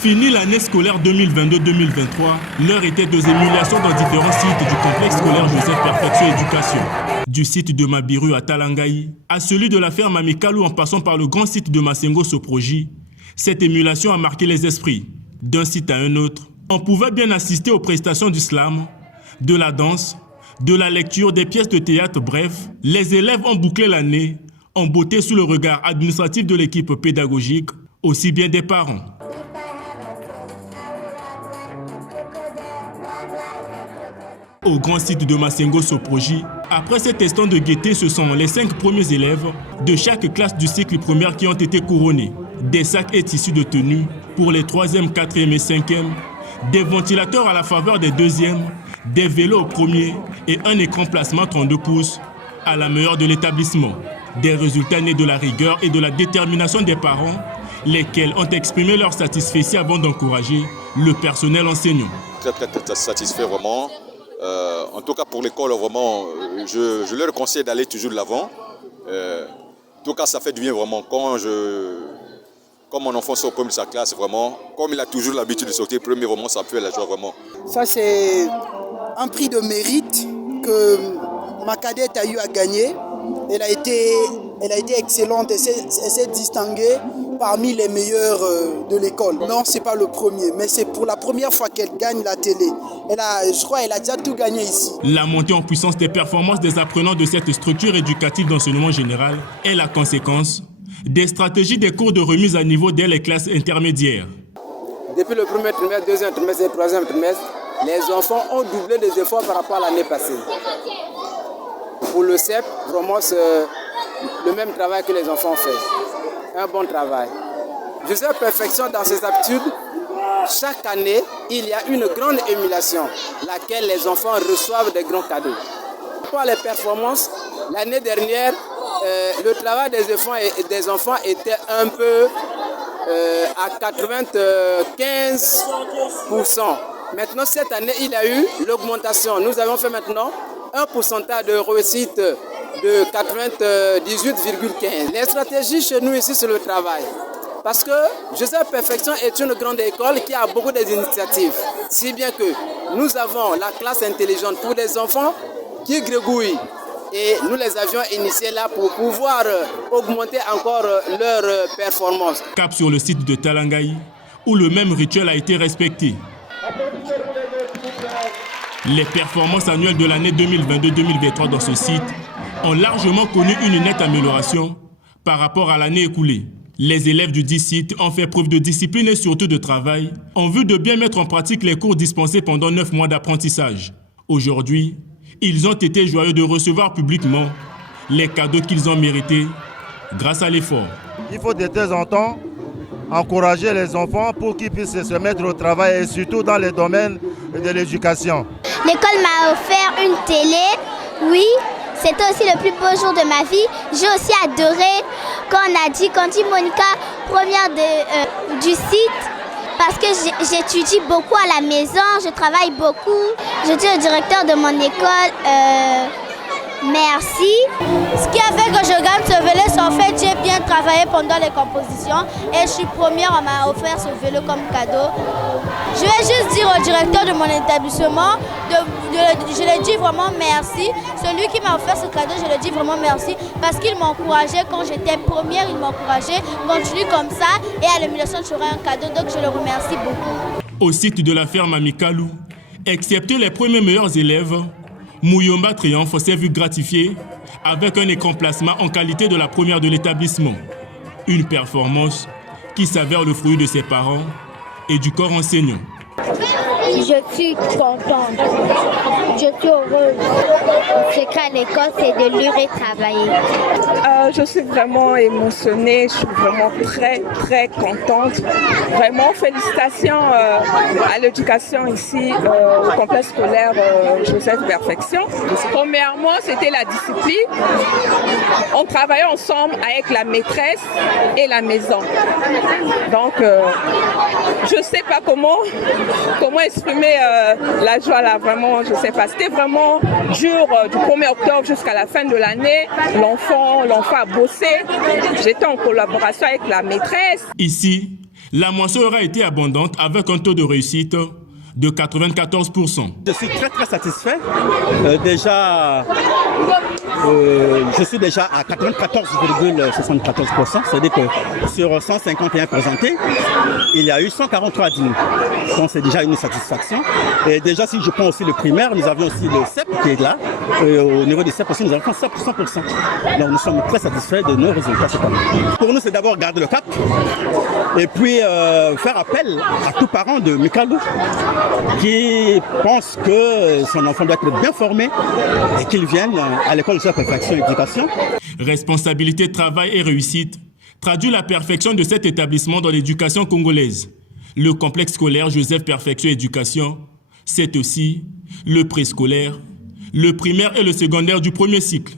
Fini l'année scolaire 2022-2023, l'heure était aux émulations dans différents sites du complexe scolaire Joseph Perfection Éducation. Du site de Mabiru à Talangaï, à celui de la ferme Amikalou en passant par le grand site de Masengo Soproji, cette émulation a marqué les esprits. D'un site à un autre, on pouvait bien assister aux prestations du slam, de la danse, de la lecture, des pièces de théâtre, bref, les élèves ont bouclé l'année, en beauté sous le regard administratif de l'équipe pédagogique, aussi bien des parents. Au grand site de Masengo Soproji, après cet instant de gaieté, ce sont les 5 premiers élèves de chaque classe du cycle primaire qui ont été couronnés. Des sacs et tissus de tenue pour les 3e, 4e et 5e, des ventilateurs à la faveur des 2e, des vélos au premier et un écran plasma 32 pouces à la meilleure de l'établissement. Des résultats nés de la rigueur et de la détermination des parents, lesquels ont exprimé leur satisfaction avant d'encourager le personnel enseignant. Très satisfait vraiment. En tout cas pour l'école, vraiment, je leur conseille d'aller toujours de l'avant. En tout cas, ça fait du bien vraiment. Quand mon enfant sort au premier de sa classe, vraiment, comme il a toujours l'habitude de sortir premier, vraiment, ça fait la joie vraiment. Ça, c'est un prix de mérite que ma cadette a eu à gagner. Elle a été excellente, elle s'est distinguée parmi les meilleurs de l'école. Non, ce n'est pas le premier, mais c'est pour la première fois qu'elle gagne la télé. Je crois qu'elle a déjà tout gagné ici. La montée en puissance des performances des apprenants de cette structure éducative d'enseignement général est la conséquence des stratégies des cours de remise à niveau dès les classes intermédiaires. Depuis le premier trimestre, deuxième trimestre et troisième trimestre, les enfants ont doublé des efforts par rapport à l'année passée. Pour le CEP, vraiment, c'est le même travail que les enfants font. Un bon travail. Joseph Perfection dans ses aptitudes. Chaque année, il y a une grande émulation, laquelle les enfants reçoivent des grands cadeaux. Pour les performances, l'année dernière, le travail des enfants était un peu à 95%. Maintenant, cette année, il y a eu l'augmentation. Nous avons fait maintenant un pourcentage de réussite de 98,15. Les stratégies chez nous ici, c'est le travail. Parce que Joseph Perfection est une grande école qui a beaucoup d'initiatives. Si bien que nous avons la classe intelligente pour les enfants qui grégouillent. Et nous les avions initiés là pour pouvoir augmenter encore leur performance. Cap sur le site de Talangaï, où le même rituel a été respecté. Les performances annuelles de l'année 2022-2023 dans ce site ont largement connu une nette amélioration par rapport à l'année écoulée. Les élèves du dit site ont fait preuve de discipline et surtout de travail en vue de bien mettre en pratique les cours dispensés pendant 9 mois d'apprentissage. Aujourd'hui, ils ont été joyeux de recevoir publiquement les cadeaux qu'ils ont mérités grâce à l'effort. Il faut de temps en temps encourager les enfants pour qu'ils puissent se mettre au travail et surtout dans les domaines de l'éducation. L'école m'a offert une télé, oui, c'était aussi le plus beau jour de ma vie. J'ai aussi adoré quand dit Monica, première du site, parce que j'étudie beaucoup à la maison, je travaille beaucoup. Je dis au directeur de mon école, merci. Ce qui a fait que je gagne ce vélo, c'est en fait j'ai bien travaillé pendant les compositions et je suis première, on m'a offert ce vélo comme cadeau. Je vais juste dire au directeur de mon établissement, je lui dis vraiment merci. Celui qui m'a offert ce cadeau, je lui dis vraiment merci parce qu'il m'a encouragé quand j'étais première, il m'a encouragé. Continue comme ça et à l'émulation tu auras un cadeau, donc je le remercie beaucoup. Au site de la ferme Amikalou, excepté les premiers meilleurs élèves, Mouyomba Triomphe s'est vu gratifié avec un écran plasma en qualité de la première de l'établissement. Une performance qui s'avère le fruit de ses parents et du corps enseignant. Je suis contente, je suis heureuse. Le secret à l'école, c'est de lire et travailler. Je suis vraiment émotionnée, je suis vraiment très contente. Vraiment, félicitations à l'éducation ici au complexe scolaire Joseph Perfection. Premièrement, c'était la discipline. On travaillait ensemble avec la maîtresse et la maison. Donc, je ne sais pas comment exprimer la joie là, vraiment, je ne sais pas. C'était vraiment dur du 1er octobre jusqu'à la fin de l'année. L'enfant a bossé. J'étais en collaboration avec la maîtresse. Ici, La moisson aura été abondante avec un taux de réussite de 94%. Je suis très satisfait. Je suis déjà à 94,74%, c'est-à-dire que sur 151 présentés, il y a eu 143 à 10 000. Donc c'est déjà une satisfaction. Et déjà, si je prends aussi le primaire, nous avions aussi le CEP qui est là. Et au niveau du CEP aussi, nous avons 100%. Donc nous sommes très satisfaits de nos résultats cette année. Pour nous, c'est d'abord garder le cap et puis faire appel à tout parent de Mikalou qui pense que son enfant doit être bien formé et qu'il vienne à l'école de perfection et éducation. Responsabilité, travail et réussite traduit la perfection de cet établissement dans l'éducation congolaise. Le complexe scolaire Joseph Perfection Éducation, c'est aussi le préscolaire, le primaire et le secondaire du premier cycle.